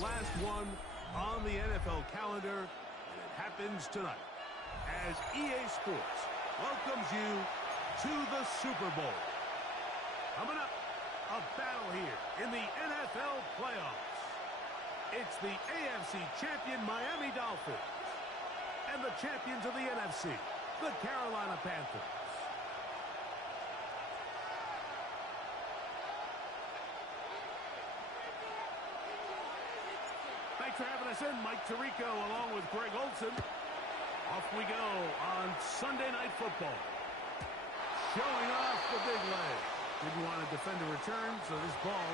last one on the NFL calendar, and it happens tonight as EA Sports welcomes you to the Super Bowl. Coming up, a battle here in the NFL playoffs. It's the AFC champion Miami Dolphins and the champions of the NFC, the Carolina Panthers. Thanks for having us in, Mike Tirico, along with Greg Olson. Off we go on Sunday Night Football. Showing off the big leg. Didn't want to defend a return, so this ball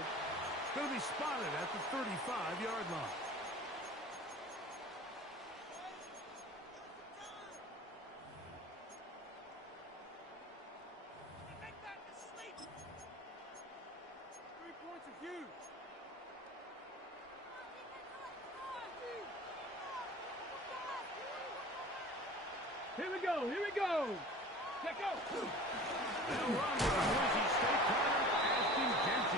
going to be spotted at the 35-yard line. Here we go, here we go. Check out. They'll run with a noisy state runner, Nc2.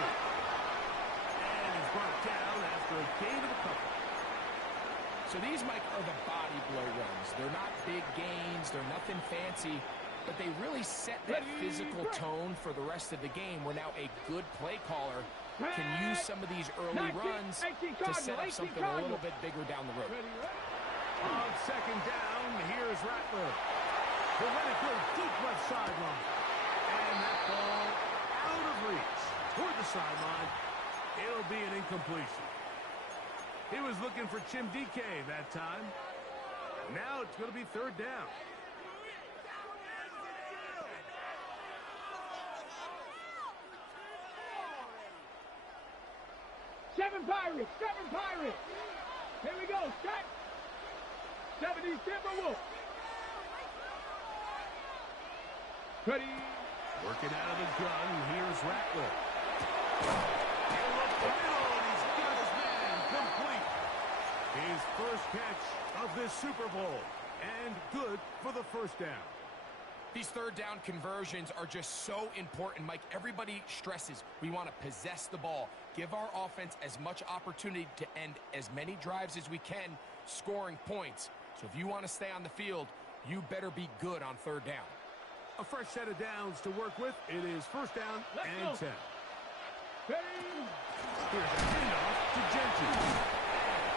And he's brought down after a gain of a couple. So these, Mike, are the body blow runs. They're not big gains, they're nothing fancy, but they really set that physical tone for the rest of the game where now a good play caller can use some of these early runs to set up something a little bit bigger down the road. On second down, here's Rattler. He'll let it go deep left sideline. And that ball out of reach toward the sideline. It'll be an incompletion. He was looking for Chim DK that time. Now it's going to be third down. Seven Pirates. Here we go, set. 70 Timberwolves. Ready. Working out of the gun, here's Rattler. He'll look the middle, and he's got his man complete. His first catch of this Super Bowl, and good for the first down. These third down conversions are just so important, Mike. Everybody stresses we want to possess the ball, give our offense as much opportunity to end as many drives as we can, scoring points. So if you want to stay on the field, you better be good on third down. A fresh set of downs to work with. It is first down and 10. Hey. Here's a handoff to Jenkins.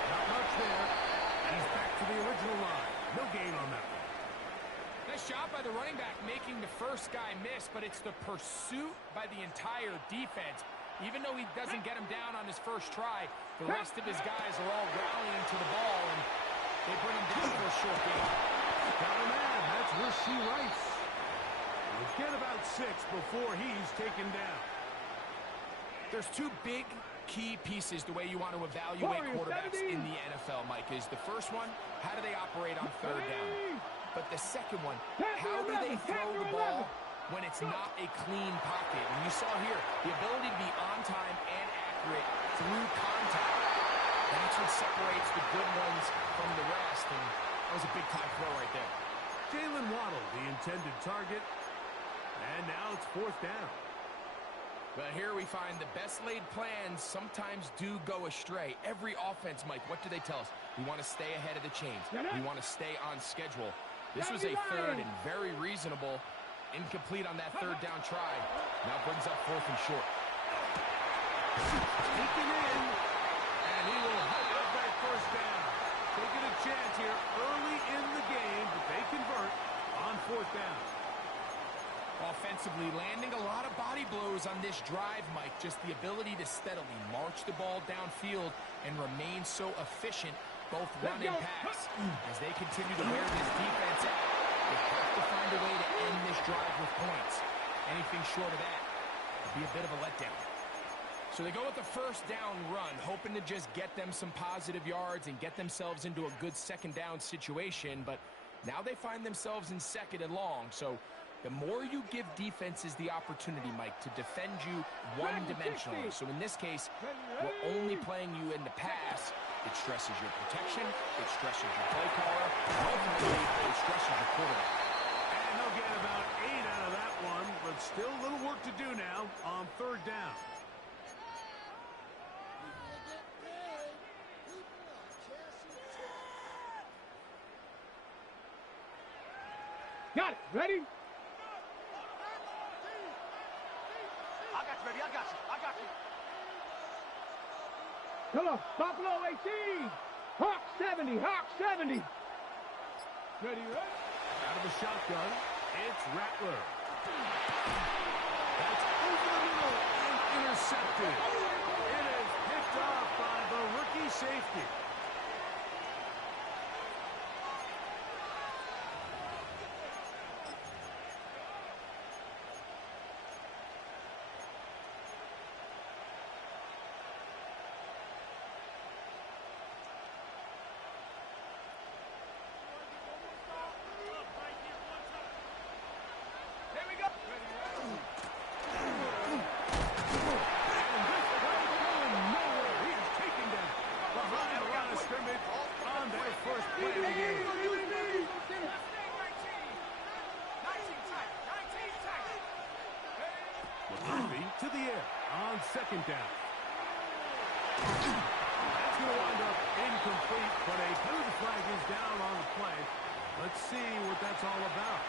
Not much there. He's back to the original line. No gain on that one. Nice job by the running back making the first guy miss, but it's the pursuit by the entire defense. Even though he doesn't get him down on his first try, the rest of his guys are all rallying to the ball, and they bring him down for a short game. Got a man. That's where she writes. We'll get about 6 before he's taken down. There's two big key pieces the way you want to evaluate quarterbacks in the NFL, Mike, is the first one, how do they operate on third down? But the second one, how do they throw the ball when it's not a clean pocket? And you saw here, the ability to be on time and accurate through contact. That's what separates the good ones from the rest, and that was a big-time throw right there. Jalen Waddle, the intended target, and now it's fourth down. But here we find the best laid plans sometimes do go astray. Every offense, Mike, what do they tell us? We want to stay ahead of the chains. We want to stay on schedule. This was a third and very reasonable. Incomplete on that third down try. Now brings up fourth and short. Taken in, and he will have that first down. Taking a chance here early in the game, but they convert on fourth down. Offensively, landing a lot of body blows on this drive, Mike. Just the ability to steadily march the ball downfield and remain so efficient, both run and pass. As they continue to wear this defense out, they have to find a way to end this drive with points. Anything short of that would be a bit of a letdown. So they go with the first down run, hoping to just get them some positive yards and get themselves into a good second down situation, but now they find themselves in second and long. So the more you give defenses the opportunity, Mike, to defend you one-dimensionally. So in this case, we're only playing you in the pass. It stresses your protection. It stresses your play caller. Ultimately, it stresses your quarterback. And they'll get about 8 out of that one, but still a little work to do now on third down. Got it. Ready? I got you, baby. I got you. I got you. Come on. Buffalo 18. Hawk 70. Hawk 70. Ready, right? Out of the shotgun, it's Rattler. That's over the middle and intercepted. It is picked off by the rookie safety. Here we go. Behind the line of scrimmage on their first play of the game. 19 tight. McCarthy to the air on second down. That's going to wind up incomplete, but a penalty flag is down on the play. Let's see what that's all about.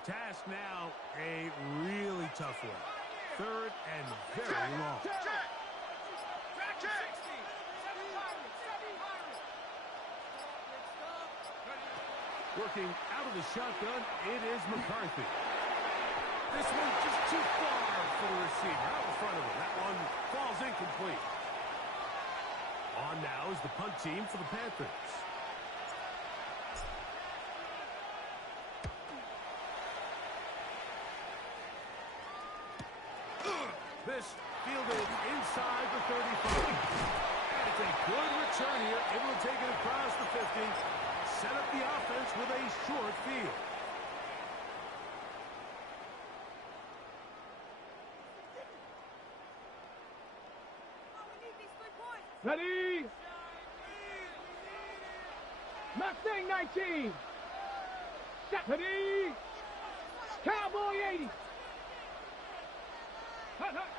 The task now, a really tough one. Third and very long. Working out of the shotgun, it is McCarthy. This one's just too far for the receiver. Out in front of him. That one falls incomplete. On now is the punt team for the Panthers. This fielded inside the 35. And it's a good return here. Able to take it across the 50. Set up the offense with a short field. Ready? Mustang 19. Set. Ready? Cowboy 80. Hut, hut.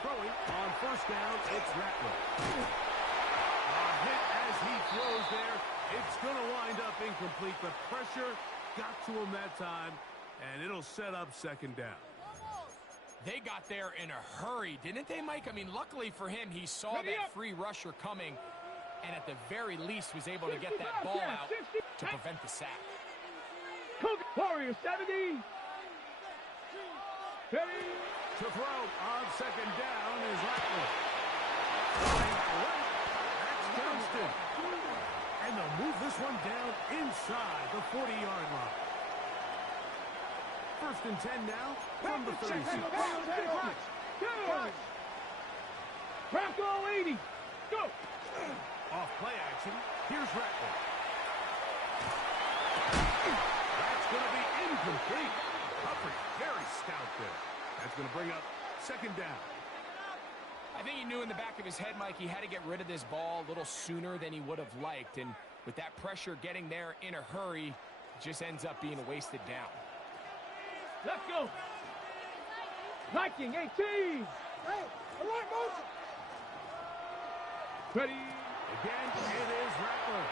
Throwing on first down, it's Rattler. A hit as he throws there. It's going to wind up incomplete. The pressure got to him that time, and it'll set up second down. They got there in a hurry, didn't they, Mike? I mean, luckily for him, he saw that free rusher coming, and at the very least was able to get that ball out to prevent the sack. Warrior 70. Ready? To throw on second down is Rattler. That's Johnston. And they'll move this one down inside the 40-yard line. First and 10 now from the 36. Bronco 80. Go. Off play action. Here's Rattler. That's going to be incomplete. Humphrey, very stout there. That's going to bring up second down. I think he knew in the back of his head, Mike, he had to get rid of this ball a little sooner than he would have liked. And with that pressure getting there in a hurry, it just ends up being a wasted down. Let's go. Viking 18. Hey, alert motion. Ready. Again, it is Rattler.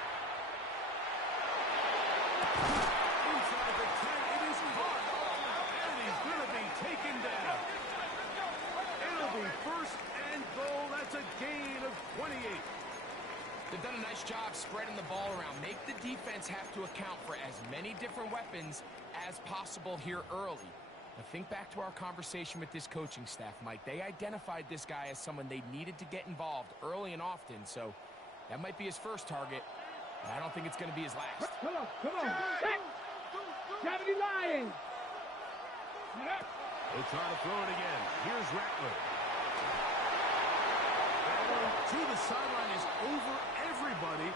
Inside the 10, it is caught. And he's going to be taken down. It'll be first and goal. That's a gain of 28. They've done a nice job spreading the ball around. Make the defense have to account for as many different weapons as possible here early. Now think back to our conversation with this coaching staff, Mike. They identified this guy as someone they needed to get involved early and often, so that might be his first target, but I don't think it's going to be his last. Come on, come on. Set. 70 Lions. They'll try to throw it again. Here's Rattler. That one to the sideline is over everybody,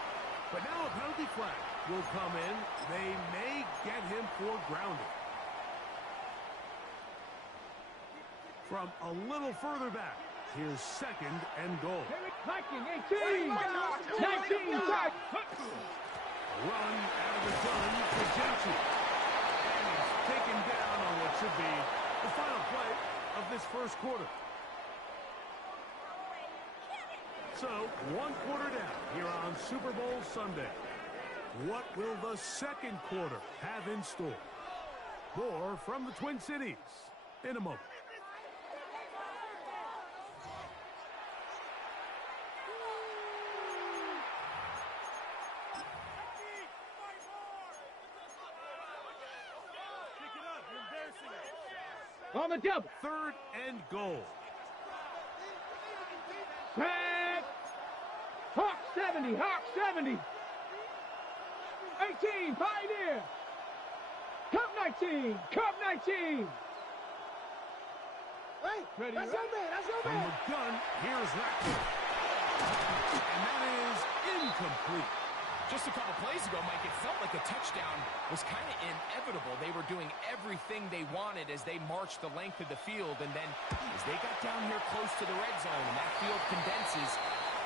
But now a penalty flag will come in. They may get him for grounding. From a little further back, here's 2nd and goal. Viking 18, 19, right. Run out of the gun for Nc2. And he's taken down on what should be the final play of this first quarter. So, 1 quarter down here on Super Bowl Sunday. What will the second quarter have in store? More from the Twin Cities in a moment. On the double. 3rd and goal. Set. Hawk 70, Hawk 70. 18, Pioneer. Cup 19, Cup 19. Hey, Ready, that's your man, that's your From man. the gun, here's Ratcliffe. And that is incomplete. Just a couple plays ago, Mike, it felt like a touchdown was kind of inevitable. They were doing everything they wanted as they marched the length of the field, and then as they got down here close to the red zone and that field condenses,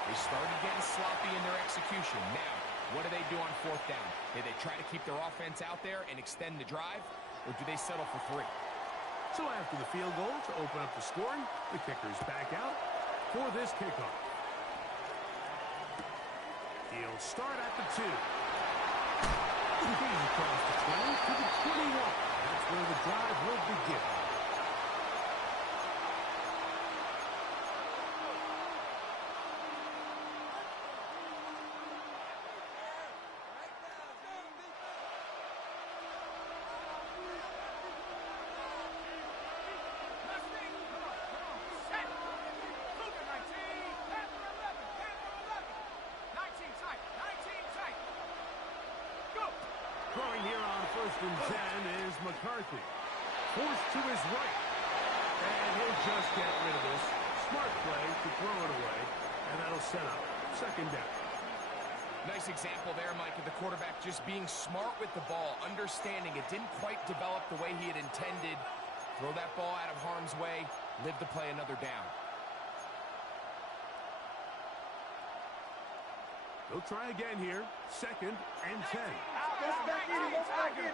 they started getting sloppy in their execution. Now, what do they do on 4th down? Do they try to keep their offense out there and extend the drive, or do they settle for 3? So after the field goal to open up the scoring, the kicker's back out for this kickoff. He'll start at the 2. Gain across the 20 to the 21. That's where the drive will begin. Throwing here on 1st and 10 is McCarthy. Forced to his right. And he'll just get rid of this. Smart play to throw it away. And that'll set up 2nd down. Nice example there, Mike, of the quarterback just being smart with the ball, understanding it didn't quite develop the way he had intended. Throw that ball out of harm's way, live to play another down. They'll try again here. 2nd and 10. Let's back in, let's back in.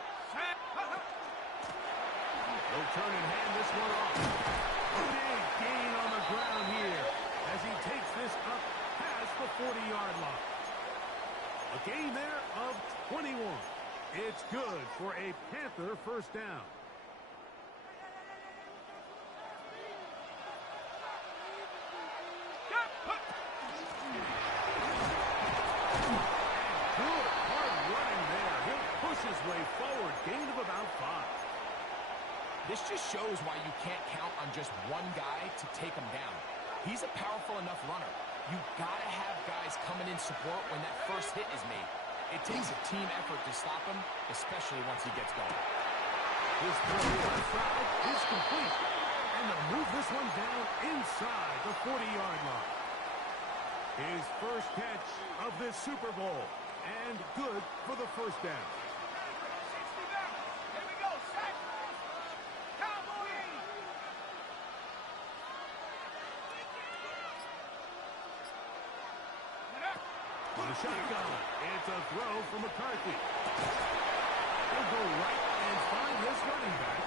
They'll turn and hand this one off. A big gain on the ground here as he takes this up past the 40-yard line. A gain there of 21. It's good for a Panther 1st down. Good hard running there. He'll push his way forward. Gain of about 5. This just shows why you can't count on just one guy to take him down. He's a powerful enough runner. You've got to have guys coming in support when that first hit is made. It takes a team effort to stop him, especially once he gets going. His throw inside is complete. And they'll move this one down inside the 40-yard line. His first catch of this Super Bowl. And good for the 1st down. On the shotgun, it's a throw for McCarthy. He'll go right and find his running back.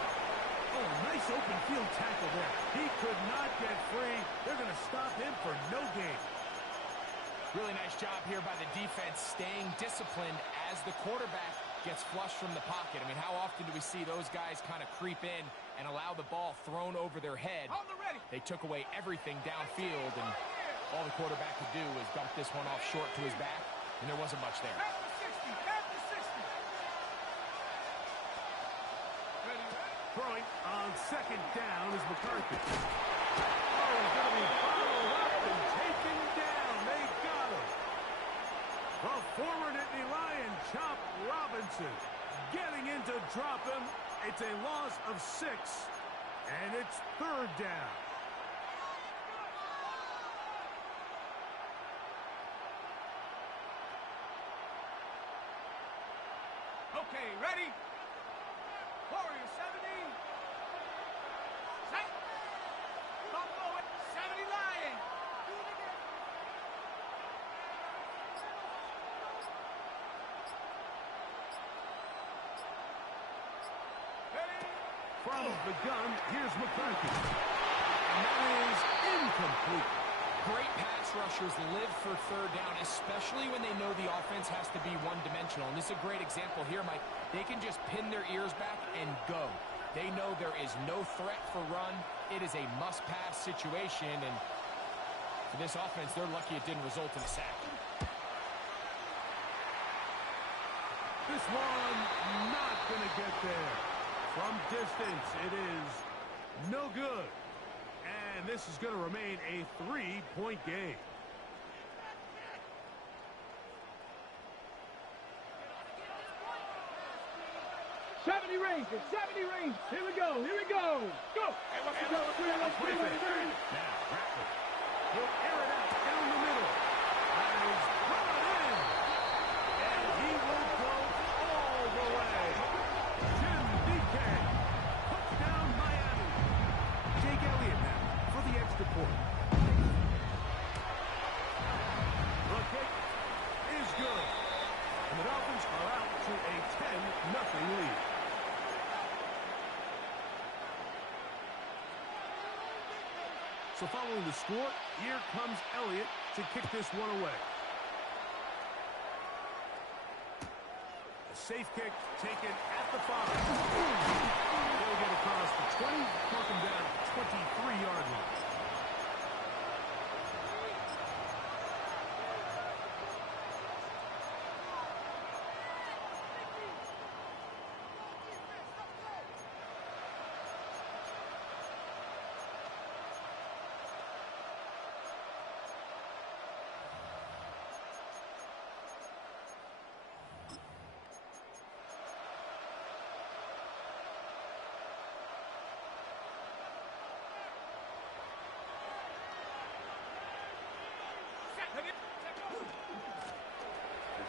Oh, nice open field tackle there. He could not get free. They're going to stop him for no gain. Really nice job here by the defense, staying disciplined as the quarterback gets flushed from the pocket. I mean, how often do we see those guys kind of creep in and allow the ball thrown over their head? They took away everything downfield, and all the quarterback could do was dump this one off short to his back, and there wasn't much there. Throwing on 2nd down is McCarthy. Oh, he's going to be followed up and taken down. They got him. The former Nittany Lion, Chop Robinson, getting in to drop him. It's a loss of 6, and it's 3rd down. Okay, ready? Warrior 70. Set. Buffalo 70 Lion. Ready? From the gun, here's McCarthy. And that is incomplete. Great pass rushers live for third down, especially when they know the offense has to be one-dimensional. And this is a great example here, Mike. They can just pin their ears back and go. They know there is no threat for run. It is a must-pass situation, and for this offense, they're lucky it didn't result in a sack. This one not going to get there. From distance, it is no good. And this is going to remain a 3-point game. Rangers, 70 Rangers. Here we go, here we go. Go. Hey, what's the Now, Rattler. He'll air it out down the middle. That is brought in. And he will go all the way. Jim DK. Touchdown, Miami. Jake Elliott now for the extra point. The kick is good. And the Dolphins are out to a 10-0 lead. So following the score, here comes Elliott to kick this one away. A safe kick taken at the 5. They'll get across the 20, knock him down at the 23-yard line.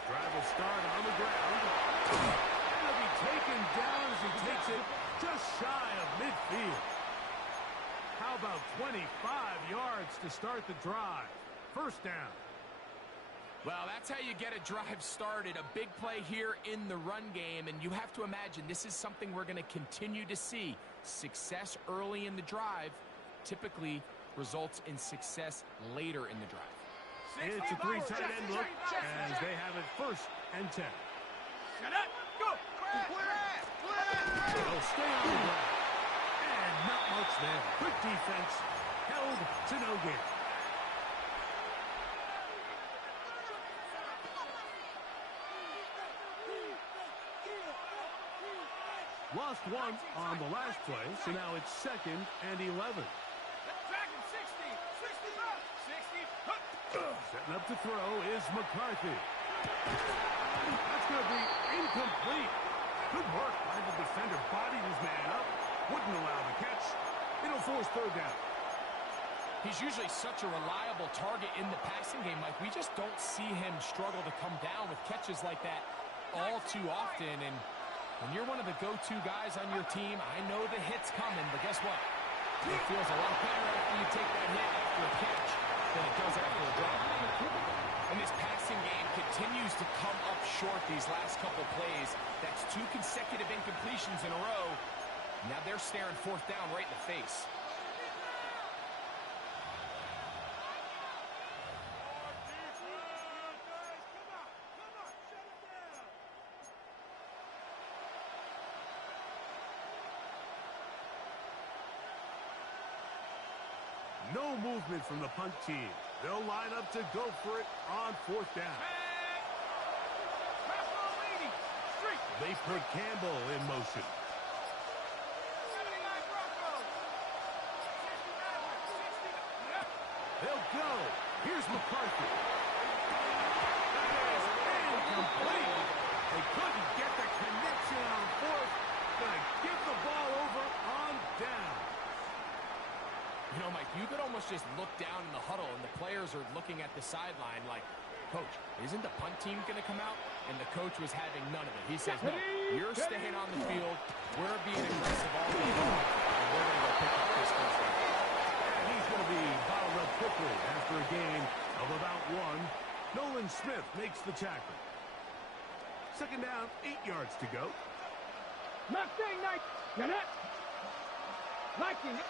Drive will start on the ground. And he'll be taken down as he takes it just shy of midfield. How about 25 yards to start the drive? First down. Well, that's how you get a drive started. A big play here in the run game, and you have to imagine this is something we're going to continue to see. Success early in the drive typically results in success later in the drive. It's a 3 tight end look as they have it 1st and 10. Shut up. Go. They'll stay on the ground. And not much there. Good defense. Held to no gain. Lost one on the last play, so now it's 2nd and 11. Dragon 60. 60. Setting up to throw is McCarthy. That's going to be incomplete. Good work by the defender. Bodied his man up. Wouldn't allow the catch. It'll force 3rd down. He's usually such a reliable target in the passing game, Mike. We just don't see him struggle to come down with catches like that all too often. And when you're one of the go-to guys on your team, I know the hit's coming, but guess what? It feels a lot better after you take that hit after a catch than it does after a drop. And this passing game continues to come up short these last couple plays. That's 2 consecutive incompletions in a row. Now they're staring 4th down right in the face. No movement from the punt team. They'll line up to go for it on 4th down. They put Campbell in motion. They'll go. Here's McCarthy. That is incomplete. They couldn't get the connection on 4th. Gonna give the ball over on down. You know, Mike, you could almost just look down in the huddle, and the players are looking at the sideline like, Coach, isn't the punt team going to come out? And the coach was having none of it. He says, no, You're staying on the field. We're being aggressive all day long. And we're going to go pick up this first down. And he's going to be bottled up quickly after a gain of about 1. Nolan Smith makes the tackle. Second down, 8 yards to go. Mustang Knight. Get it. Liking it.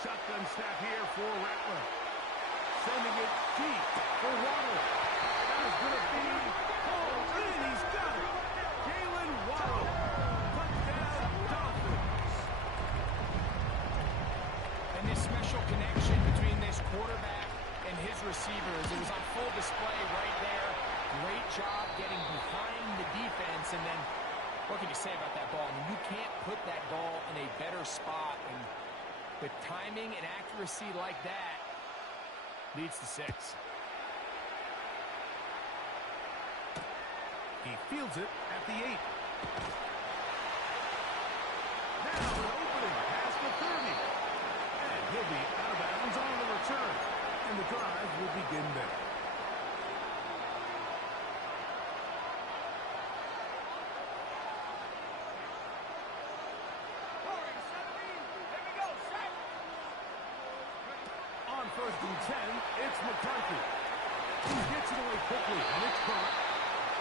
Shotgun snap here for Rattler. Sending it deep for Waddle. That is going to be pulled in. He's got it. Jalen Waddle. Touchdown, Dolphins. And this special connection between this quarterback and his receivers, it was on full display right there. Great job getting behind the defense. And then, what can you say about that ball? I mean, you can't put that ball in a better spot. And with timing and accuracy like that, leads to 6. He fields it at the 8. Now an opening past the 30. And he'll be out of bounds on the return. And the drive will begin there. On 1st and 10, it's McCarthy. He gets it away quickly, and it's caught.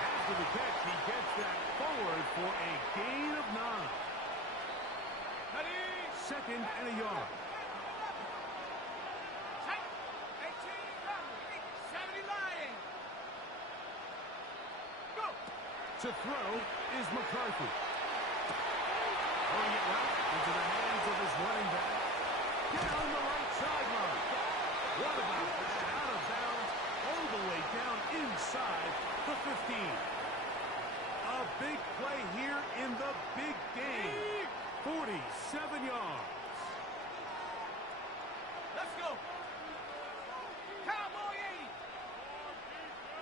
After the catch, he gets that forward for a gain of 9. Second and a yard. To throw is McCarthy. Throwing it right into the hands of his running back. Down the right sideline. What about that? Out of bounds, all the way down inside the 15. A big play here in the big game. 47 yards. Let's go. Cowboy 80.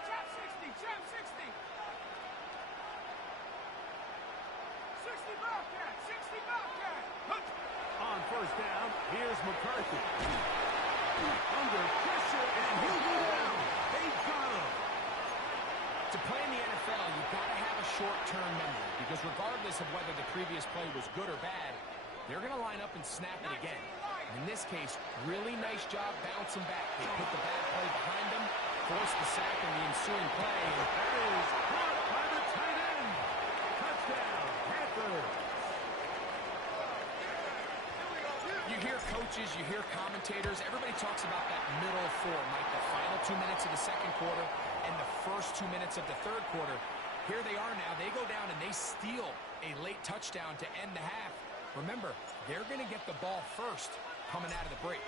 Trap 60. Trap 60. 60 Bobcat. 60 Bobcat. On 1st down, here's McCarthy. Under pressure, and he'll go down. They got him. To play in the NFL, you've got to have a short-term memory, because regardless of whether the previous play was good or bad, they're going to line up and snap it again. In this case, really nice job bouncing back. They put the bad play behind them, forced the sack in the ensuing play. That is caught by the tight end. Touchdown, Panthers. You hear coaches, you hear commentators, everybody talks about that middle 4, like the final 2 minutes of the second quarter and the first 2 minutes of the third quarter. Here they are now. They go down and they steal a late touchdown to end the half. Remember, they're going to get the ball first coming out of the break.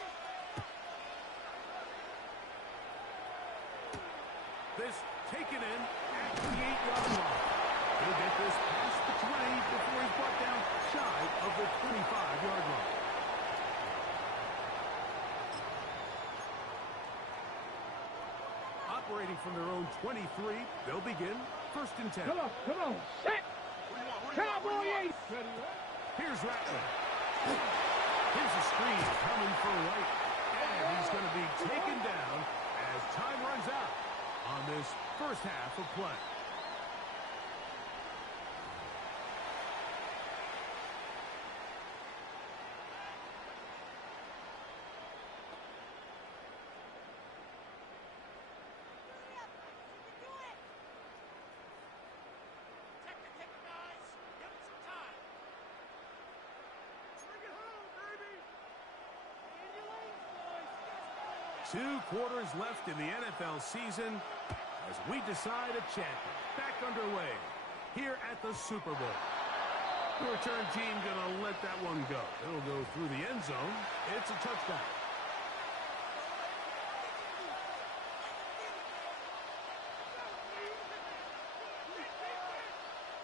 This taken in at the 8-yard line. He'll get this past the 20 before he's brought down shy of the 25-yard line. Operating from their own 23, they'll begin 1st and 10. Come on. Set. Cowboy 80. Here's Rattler. Here's a screen coming for White. And he's going to be taken down as time runs out on this first half of play. Two quarters left in the NFL season as we decide a champion. Back underway here at the Super Bowl. The return team going to let that one go. It'll go through the end zone. It's a touchdown.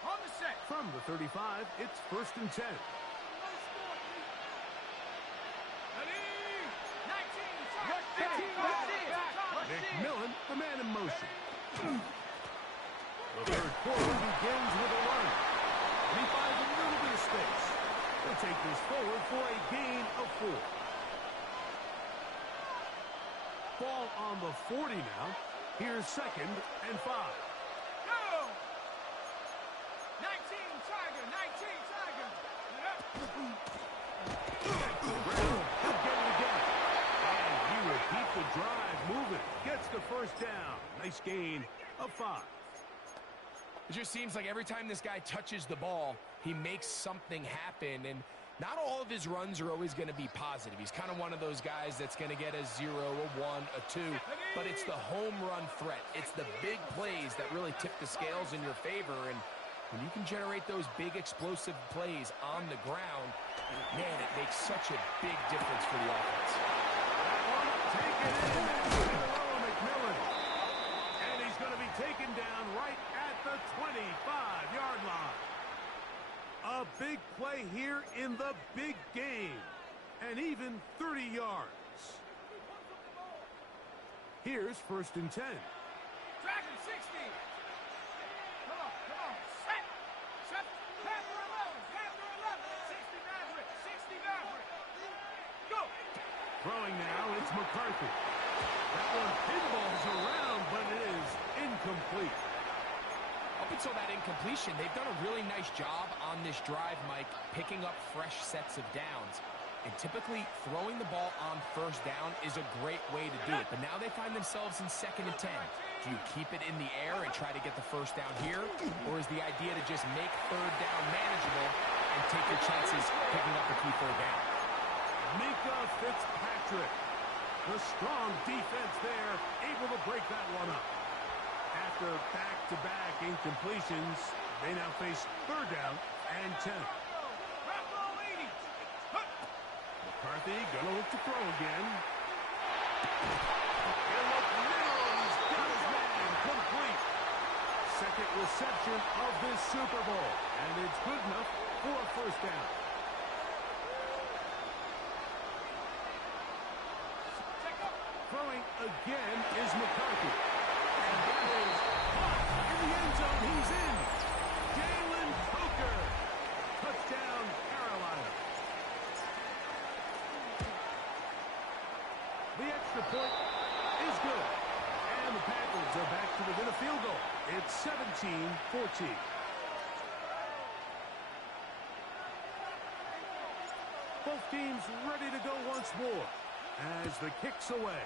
On the set. From the 35, it's 1st and 10. McMillan, the man in motion. The third quarter begins with a run. And he finds a little bit of space. He'll take this forward for a gain of 4. Ball on the 40 now. Here's 2nd and 5. Go! 19, the drive moving. Gets the first down. Nice gain of 5. It just seems like every time this guy touches the ball, he makes something happen. And not all of his runs are always going to be positive. He's kind of one of those guys that's going to get a 0, a 1, a 2. But it's the home run threat. It's the big plays that really tip the scales in your favor. And when you can generate those big explosive plays on the ground, man, it makes such a big difference for the offense. Take it in. McMillan. And he's going to be taken down right at the 25-yard line. A big play here in the big game. And even 30 yards. Here's 1st and 10. Dragon 60. Come on. Set. Panther 11. 60 Maverick. Go. Throwing now, it's McCarthy. That one pinballs around, but it is incomplete. Up until that incompletion, they've done a really nice job on this drive, Mike, picking up fresh sets of downs. And typically, throwing the ball on 1st down is a great way to do it. But now they find themselves in 2nd and 10. Do you keep it in the air and try to get the 1st down here? Or is the idea to just make 3rd down manageable and take your chances picking up a key 3rd down? Minka Fitzpatrick. The strong defense there, able to break that one up. After back-to-back incompletions, they now face 3rd down and 10. McCarthy gonna look to throw again. He'll look middle, and he's got his man complete. 2nd reception of this Super Bowl, and it's good enough for a 1st down. Throwing again is McCarthy. And that is in the end zone. He's in. Jalen Coker. Touchdown, Carolina. The extra point is good. And the Packers are back to within a field goal. It's 17-14. Both teams ready to go once more as the kick's away.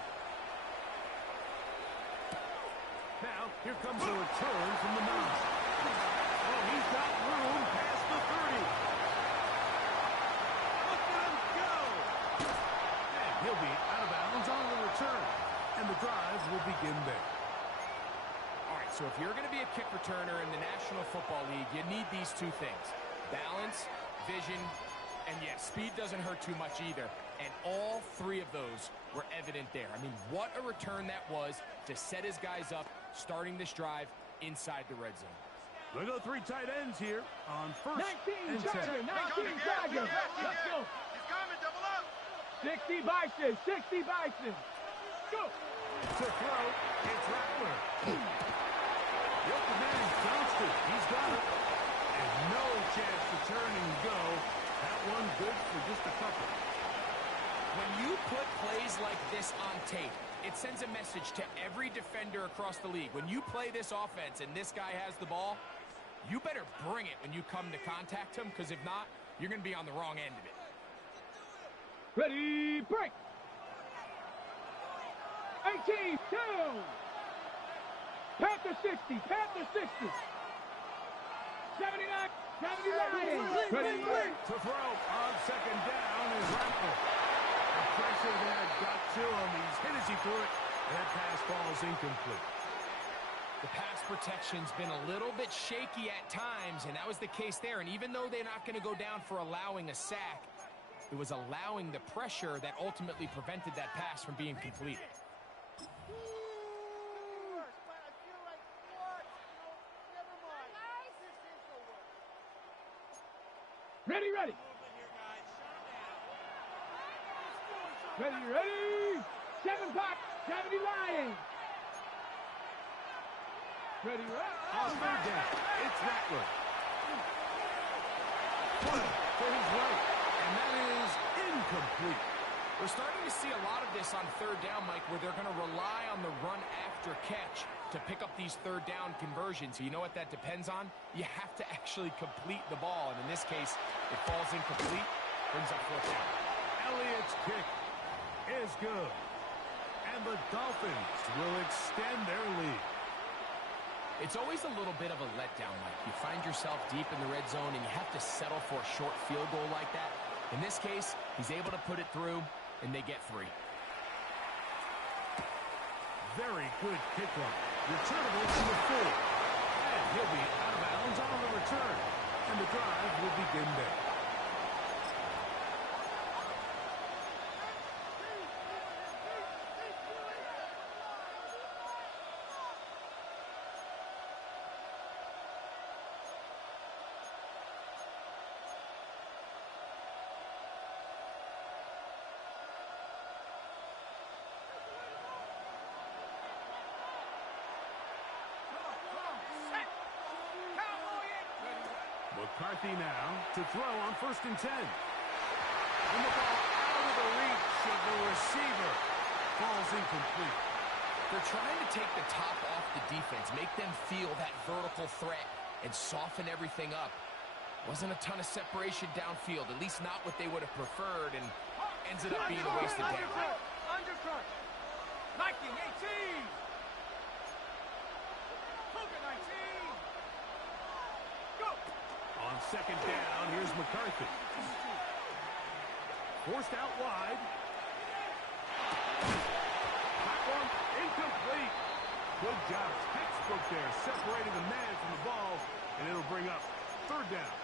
Now, here comes a return from the 9. Oh, he's got room past the 30. Look at him go. And he'll be out of bounds on the return. And the drive will begin there. All right, so if you're going to be a kick returner in the National Football League, you need these 2 things. Balance, vision, and yes, speed doesn't hurt too much either. And all 3 of those were evident there. I mean, what a return that was to set his guys up, starting this drive inside the red zone. They go 3 tight ends here on 1st 19 and 10. Dragon. 19 Dragon. Let's go. He's coming, double up. 60 Bison. Go. To throw, it's Rattler. Yep, the man Johnston. He's got it. And no chance to turn and go. That one good for just a couple. When you put plays like this on tape, it sends a message to every defender across the league. When you play this offense and this guy has the ball, you better bring it when you come to contact him, because if not, you're going to be on the wrong end of it. Ready, break. 18, 2. Panther 60. 79, 79. Ready, break. To throw on 2nd down is Rattler. The pressure there got to him. He's hit as he threw it. And that pass ball's incomplete. The pass protection's been a little bit shaky at times, and that was the case there. And even though they're not going to go down for allowing a sack, it was allowing the pressure that ultimately prevented that pass from being completed. Ready. Ready. 7 pop. 70 Lions. Ready. On 3rd down, it's Rattler. One for his right, and that is incomplete. We're starting to see a lot of this on 3rd down, Mike, where they're going to rely on the run after catch to pick up these 3rd down conversions. You know what that depends on? You have to actually complete the ball, and in this case, it falls incomplete, brings up 4th down. Elliott's kick is good. And the Dolphins will extend their lead. It's always a little bit of a letdown, Mike. You find yourself deep in the red zone and you have to settle for a short field goal like that. In this case, he's able to put it through, and they get 3. Very good kickoff. Returnable to the 4. And he'll be out of bounds on the return. And the drive will begin there. McCarthy now to throw on 1st and 10. And the ball out of the reach of the receiver. Ball's incomplete. They're trying to take the top off the defense, make them feel that vertical threat, and soften everything up. Wasn't a ton of separation downfield, at least not what they would have preferred, and ends it up being a wasted down. Undercut. Nike 18. Hogan 19. Go. On 2nd down, here's McCarthy. Forced out wide. That one incomplete. Good job. Textbook there, separating the man from the ball, and it'll bring up 3rd down.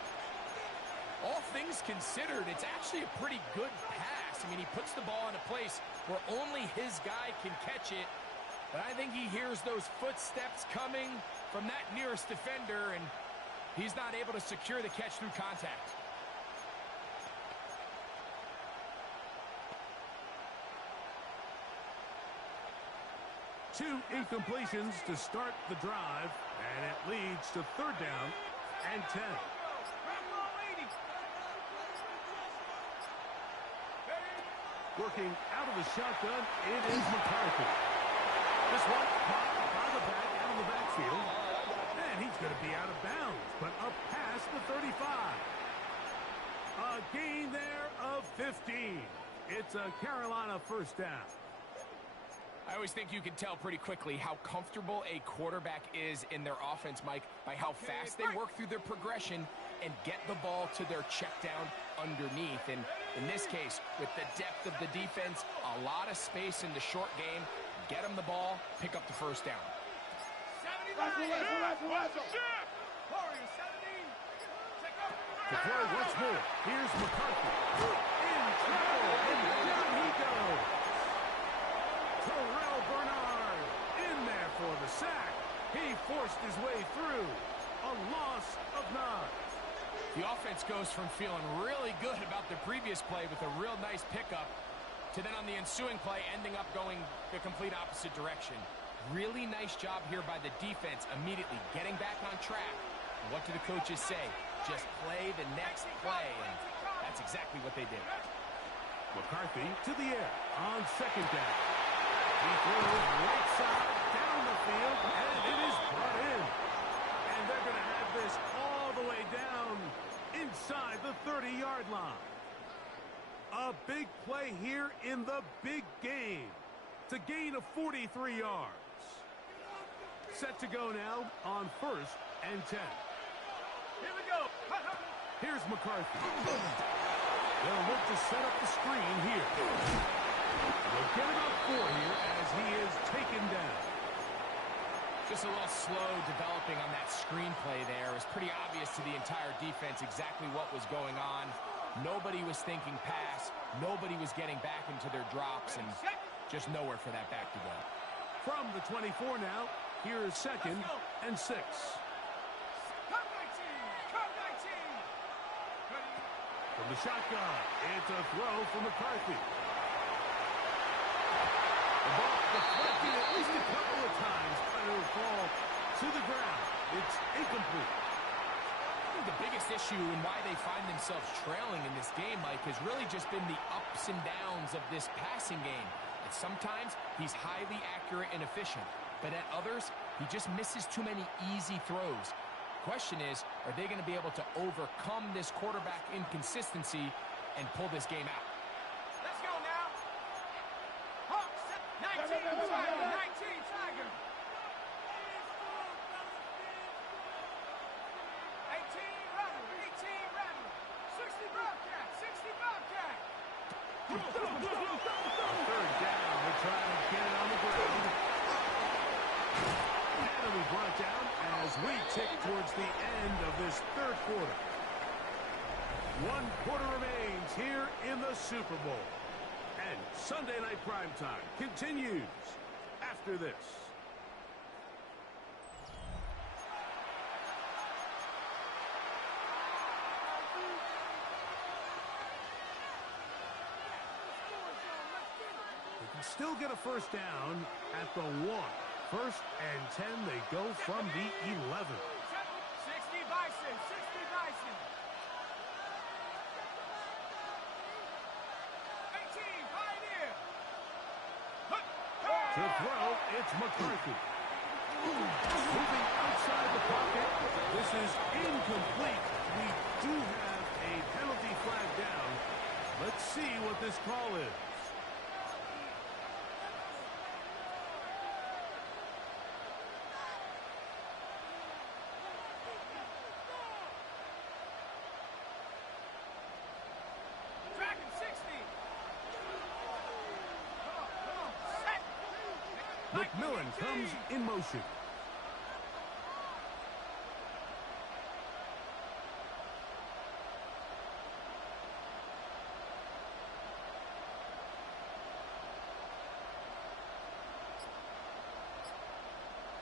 All things considered, it's actually a pretty good pass. I mean, he puts the ball in a place where only his guy can catch it. But I think he hears those footsteps coming from that nearest defender, and he's not able to secure the catch through contact. Two incompletions to start the drive, and it leads to 3rd down and 10. Working out of the shotgun, it is McCarthy. This one caught by the back out of the backfield. And he's going to be out of bounds, but up past the 35. A gain there of 15. It's a Carolina 1st down. I always think you can tell pretty quickly how comfortable a quarterback is in their offense, Mike, by how fast they work through their progression and get the ball to their check down underneath. And in this case, with the depth of the defense, a lot of space in the short game, get them the ball, pick up the 1st down. To throw once more, here's McCarthy. In trouble, and down he goes. Terrell Bernard in there for the sack. He forced his way through. A loss of 9. The offense goes from feeling really good about the previous play with a real nice pickup to then on the ensuing play ending up going the complete opposite direction. Really nice job here by the defense immediately getting back on track. And what do the coaches say? Just play the next play, and that's exactly what they did. McCarthy to the air on 2nd down. He throws right side down the field, and it is brought in. And they're going to have this all the way down inside the 30-yard line. A big play here in the big game to gain of 43 yards. Set to go now on 1st and 10. Here we go. Here's McCarthy. They'll look to set up the screen here. They'll get about 4 here as he is taken down. Just a little slow developing on that screenplay there. It was pretty obvious to the entire defense exactly what was going on. Nobody was thinking pass. Nobody was getting back into their drops, and just nowhere for that back to go. From the 24 now, here's 2nd and 6. From the shotgun, it's a throw for McCarthy. The ball deflected at least a couple of times, but it'll fall to the ground. It's incomplete. I think the biggest issue and why they find themselves trailing in this game, Mike, has really just been the ups and downs of this passing game. And sometimes he's highly accurate and efficient, but at others, he just misses too many easy throws. Question is, are they going to be able to overcome this quarterback inconsistency and pull this game out? Let's go now. Hawks, 19. Tiger. 18 Rattler. 60 Bobcat. 60 Bobcat. Third down. They're trying to get it on the ground. And it'll be brought down as we tick towards the end of this third quarter. 1 quarter remains here in the Super Bowl. And Sunday Night Primetime continues after this. They can still get a first down at the 1. 1st and 10, they go from the 11. 60 Bison. 60 Bison. 18 Pioneer. To throw, it's McCarthy. Moving outside the pocket. This is incomplete. We do have a penalty flag down. Let's see what this call is. Dragon 60. Come on. Set. McMillan comes in motion.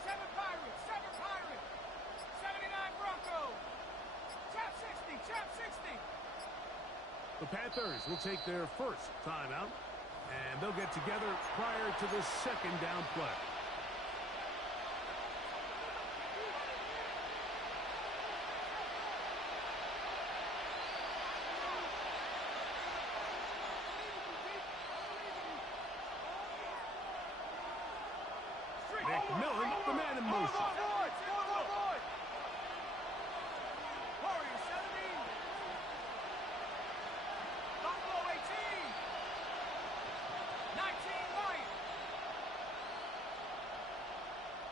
Seven Pirates. 79 Broncos. Chap 60. The Panthers will take their first timeout, and they'll get together prior to the second down play. McMillan, the man in motion. Warrior 70. Buffalo 18. 19 Lion.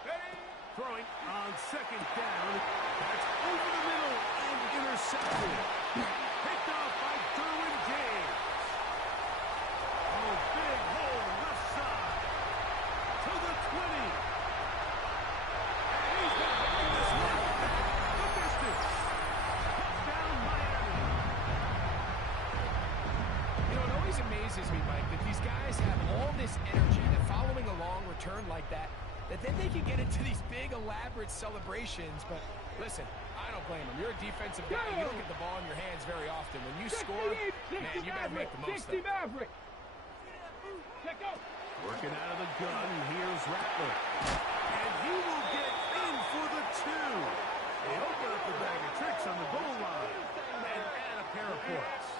Ready. Throwing on second down. That's over the middle and intercepted. Picked off by Derwin James. Oh, big hole left side. To the 20. And he's going to bring this one the distance. Touchdown, Miami. You know, it always amazes me, Mike, that these guys have all this energy that following a long return like that then they can get into these big, elaborate celebrations. But listen, I don't blame them. You're a defensive guy. You don't get the ball in your hands very often. When you score, man, you got to make the most of it. 60 Maverick. Check out. Working out of the gun, here's Rattler. And he will get in for the 2. They open up the bag of tricks on the goal line and add a pair of points.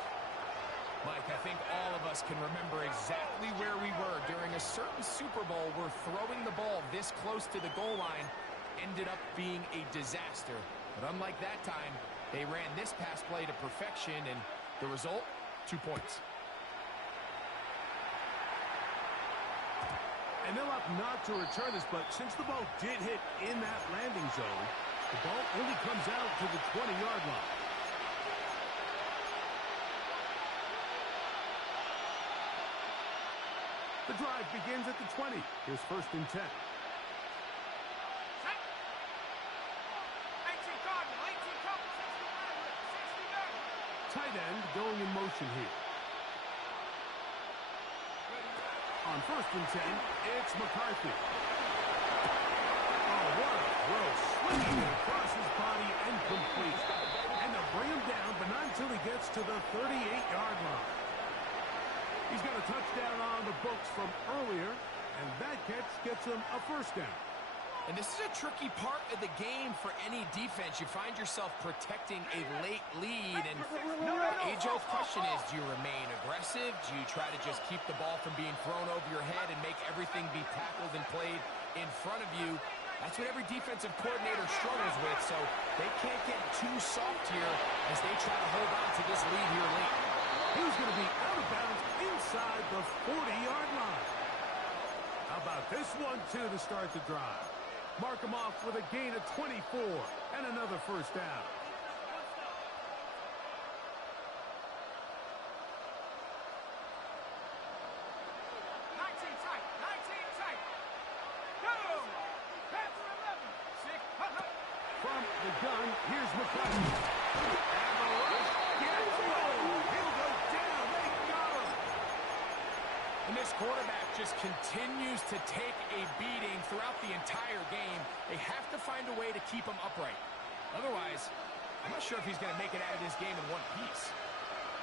Mike, I think all of us can remember exactly where we were during a certain Super Bowl where throwing the ball this close to the goal line ended up being a disaster. But unlike that time, they ran this pass play to perfection, and the result, 2 points. And they'll opt not to return this, but since the ball did hit in that landing zone, the ball only comes out to the 20-yard line. The drive begins at the 20. Here's 1st and 10. Tight end going in motion here. On 1st and 10, it's McCarthy. Oh, what a throw. Swinging it across his body and complete. And they'll bring him down, but not until he gets to the 38-yard line. He's got a touchdown on the books from earlier, and that catch gets him a first down. And this is a tricky part of the game for any defense. You find yourself protecting a late lead, and the age-old question is, do you remain aggressive? Do you try to just keep the ball from being thrown over your head and make everything be tackled and played in front of you? That's what every defensive coordinator struggles with, so they can't get too soft here as they try to hold on to this lead here late. He's going to be out of bounds inside the 40-yard line. How How about this one, too, to start the drive? Mark him off with a gain of 24 and another first down. From the gun, here's McCarthy. And the rush gets rolling. He'll go down. They got him. And this quarterback just continues to take a beating throughout the entire game. They have to find a way to keep him upright. Otherwise, I'm not sure if he's going to make it out of this game in one piece.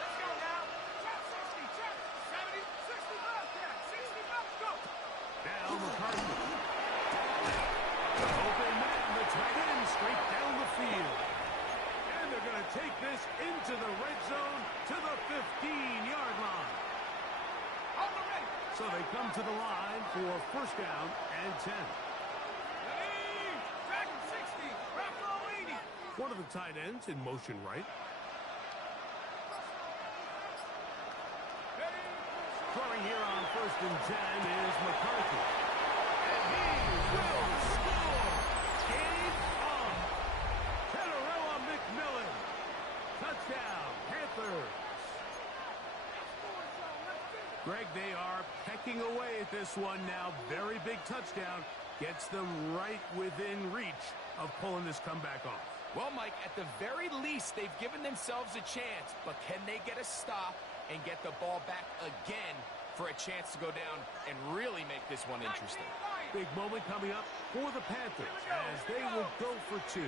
Let's go now. Trap 60, trap 70, 65, trap 65, go. Now McCarthy. Open man, the tight end, straight down the field. And they're going to take this into the red zone to the 15-yard line. So they come to the line for first down and 10. One of the tight ends in motion right. Throwing here on first and 10 is McCarthy. And he will score. Game on. Teterella McMillan. Touchdown, Panthers. Greg, they are pecking away at this one now. Very big touchdown. Gets them right within reach of pulling this comeback off. Well, Mike, at the very least, they've given themselves a chance. But can they get a stop and get the ball back again for a chance to go down and really make this one interesting? Big moment coming up for the Panthers as they will go for two.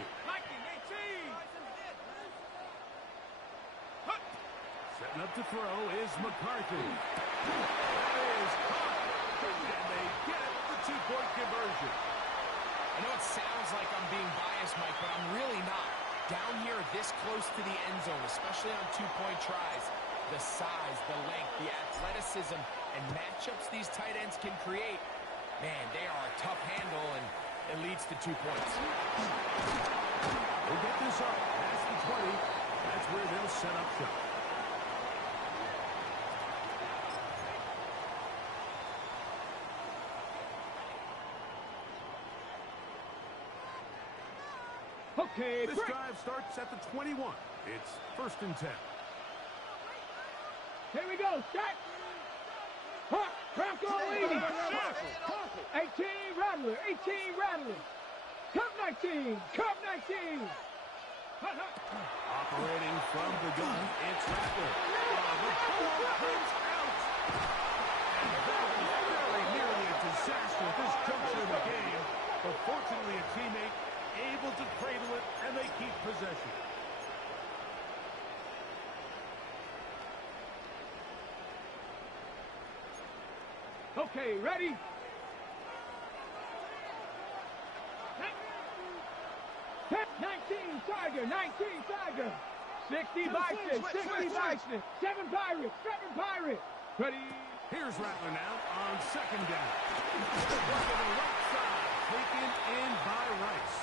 Setting up to throw is McCarthy. That is caught. And they get the two-point conversion. I know it sounds like I'm being biased, Mike, but I'm really not. Down here this close to the end zone, especially on two-point tries, the size, the length, the athleticism, and matchups these tight ends can create, man, they are a tough handle, and it leads to 2 points. We'll get this up past the 20. That's where they'll set up shop. Okay, this drive starts at the 21. It's first and 10. Here we go. Set. Hawk, Bronco 80. 18 Rattler. 18 Rattler. Cup 19. Cup 19. Operating from the gun, it's Rattler. The ball comes out. And that was very nearly a disaster at this juncture of the game. But fortunately, a teammate able to cradle it, and they keep possession. Okay, ready? 19 Tiger, 19 Tiger. 60 Bison, 60 Bison. 7 Pirates, 7 Pirates. Ready? Here's Rattler now on second down. Work on the right side, taken in by Rice.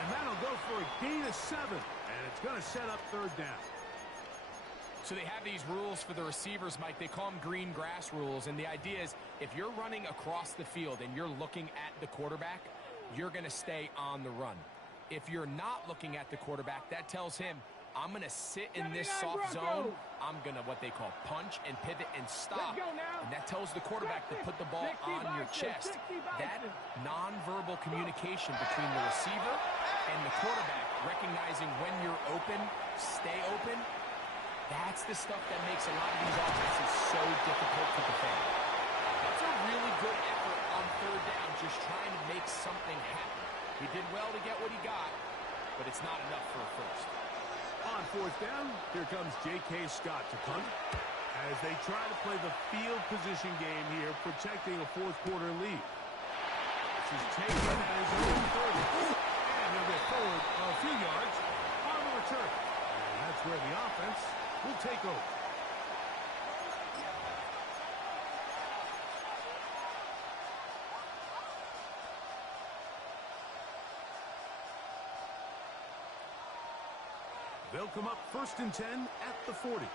And that'll go for a gain of 7. And it's going to set up third down. So they have these rules for the receivers, Mike. They call them green grass rules. And the idea is if you're running across the field and you're looking at the quarterback, you're going to stay on the run. If you're not looking at the quarterback, that tells him, I'm going to sit in this soft zone. I'm going to what they call punch and pivot and stop. And that tells the quarterback to put the ball on your chest. That nonverbal communication between the receiver and the quarterback, recognizing when you're open, stay open, that's the stuff that makes a lot of these offenses so difficult to defend. That's a really good effort on third down, just trying to make something happen. He did well to get what he got, but it's not enough for a first. On fourth down, here comes J.K. Scott to punt as they try to play the field position game here, protecting a fourth-quarter lead. This is taken at his own 30. And he'll get forward a few yards on the return. And that's where the offense will take over. They'll come up first and 10 at the 40.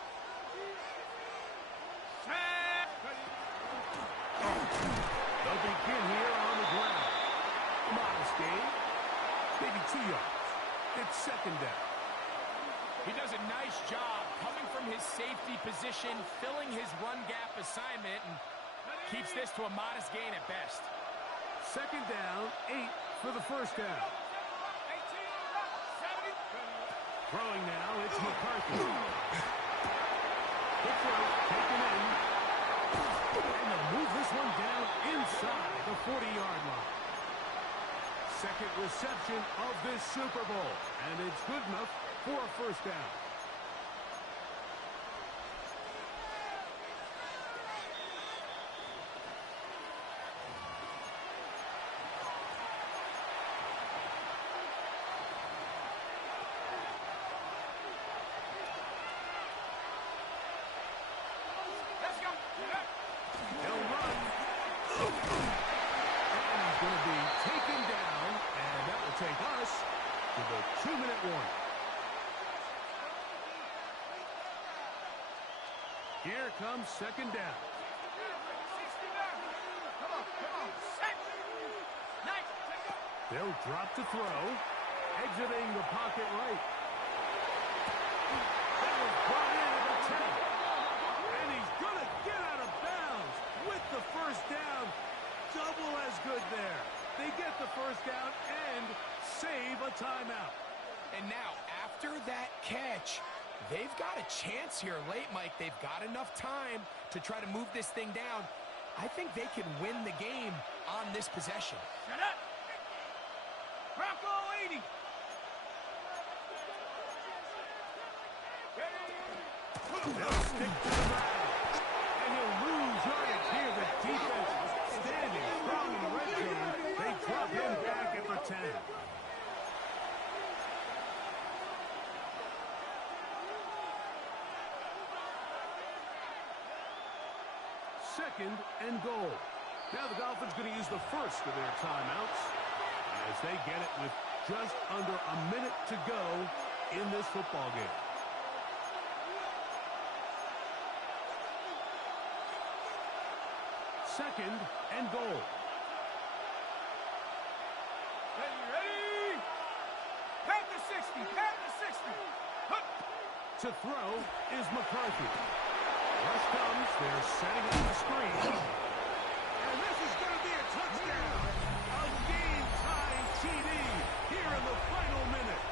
They'll nice job coming from his safety position, filling his run gap assignment, and keeps this to a modest gain at best. Second down, 8 for the first down. Throwing now, it's McCarthy. Good throw, taken in. And they'll move this one down inside the 40-yard line. Second reception of this Super Bowl, and it's good enough for a first down. He'll run. And he's going to be taken down, and that will take us to the 2-minute warning. Here comes second down. They'll drop to throw, exiting the pocket right. That was brought in at the 10. And he's going to get out of bounds with the first down. Double as good there. They get the first down and save a timeout. And now, after that catch, they've got a chance here late, Mike. They've got enough time to try to move this thing down. I think they can win the game on this possession. Shut up! Bronco 80! They'll stick to the ground. And he'll lose yardage here. The defense standing strong in the red zone. They drop him back at the 10. Second and goal. Now the Dolphins going to use the first of their timeouts as they get it with just under a minute to go in this football game. Second and goal. Ready? Pat the 60, pat the 60. Hup. To throw is McCarthy. Rush comes, they're setting up the screen. And this is going to be a touchdown. A game-tying TD here in the final minute.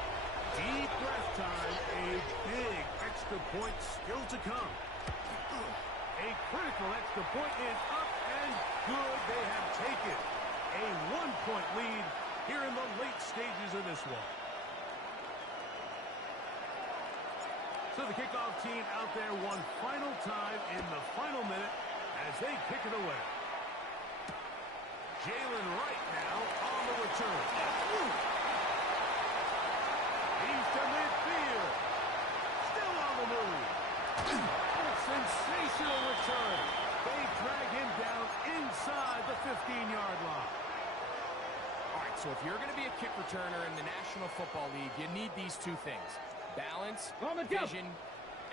Deep breath time, a big extra point still to come. A critical extra point is up and good. They have taken a 1-point lead here in the late stages of this one. So the kickoff team out there one final time in the final minute as they kick it away. Jalen Wright now on the return. He's to midfield. Still on the move. Sensational return. They drag him down inside the 15-yard line. All right, so if you're going to be a kick returner in the National Football League, you need these two things. Balance, vision,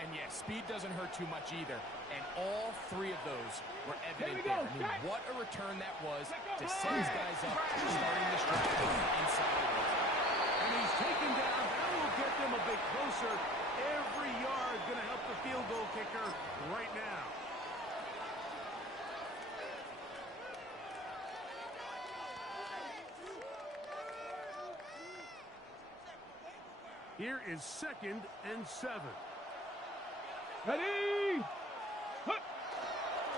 and yes, speed doesn't hurt too much either. And all three of those were evident there. I mean, what a return that was to set his guys up starting this drive inside the red zone. And he's taken down. That will get them a bit closer. Every yard going to help the field goal kicker right now. Here is second and 7. Ready? Hup.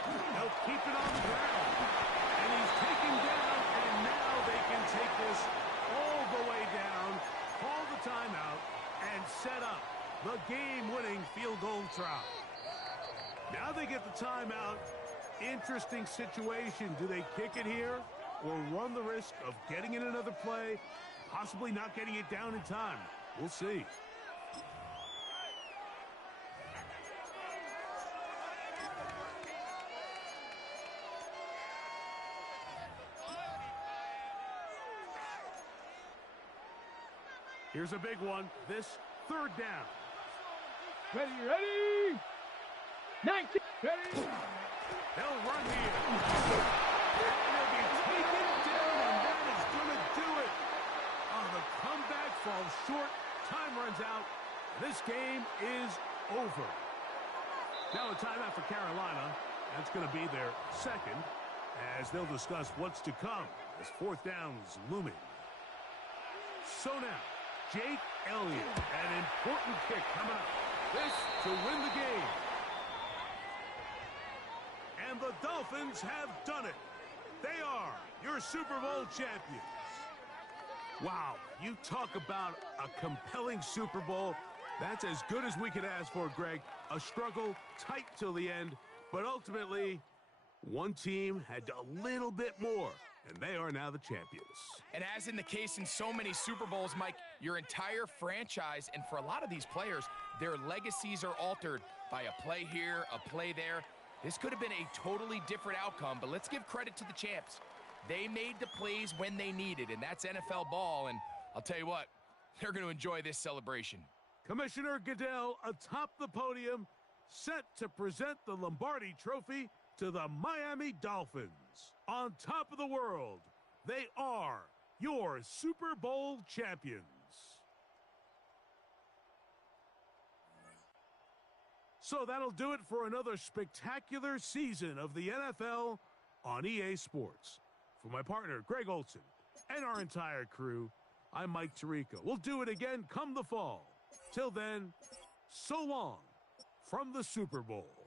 They'll keep it on the ground. And he's taken down, and now they can take this all the way down, call the timeout, and set up the game-winning field goal try. Now they get the timeout. Interesting situation. Do they kick it here or run the risk of getting in another play, possibly not getting it down in time? We'll see. Here's a big one. This third down. Ready? 19. Ready? They'll run here. They'll be taken down, and that is going to do it. Oh, the comeback falls short. Time runs out. This this game is over. Now a timeout for Carolina. That's going to be their second, as they'll discuss what's to come as fourth down is looming. So now, Jake Elliott, an important kick coming up. This to win the game. And the Dolphins have done it. They are your Super Bowl champions. Wow, you talk about a compelling Super Bowl. That's as good as we could ask for, Greg. A struggle, tight till the end, but ultimately, one team had a little bit more, and they are now the champions. And as in the case in so many Super Bowls, Mike, your entire franchise, and for a lot of these players, their legacies are altered by a play here, a play there. This could have been a totally different outcome, but let's give credit to the champs. They made the plays when they needed, and that's NFL ball, and I'll tell you what, they're going to enjoy this celebration. Commissioner Goodell atop the podium, set to present the Lombardi Trophy to the Miami Dolphins. On top of the world, they are your Super Bowl champions. So that'll do it for another spectacular season of the NFL on EA Sports. For my partner, Greg Olson, and our entire crew, I'm Mike Tirico. We'll do it again come the fall. Till then, so long from the Super Bowl.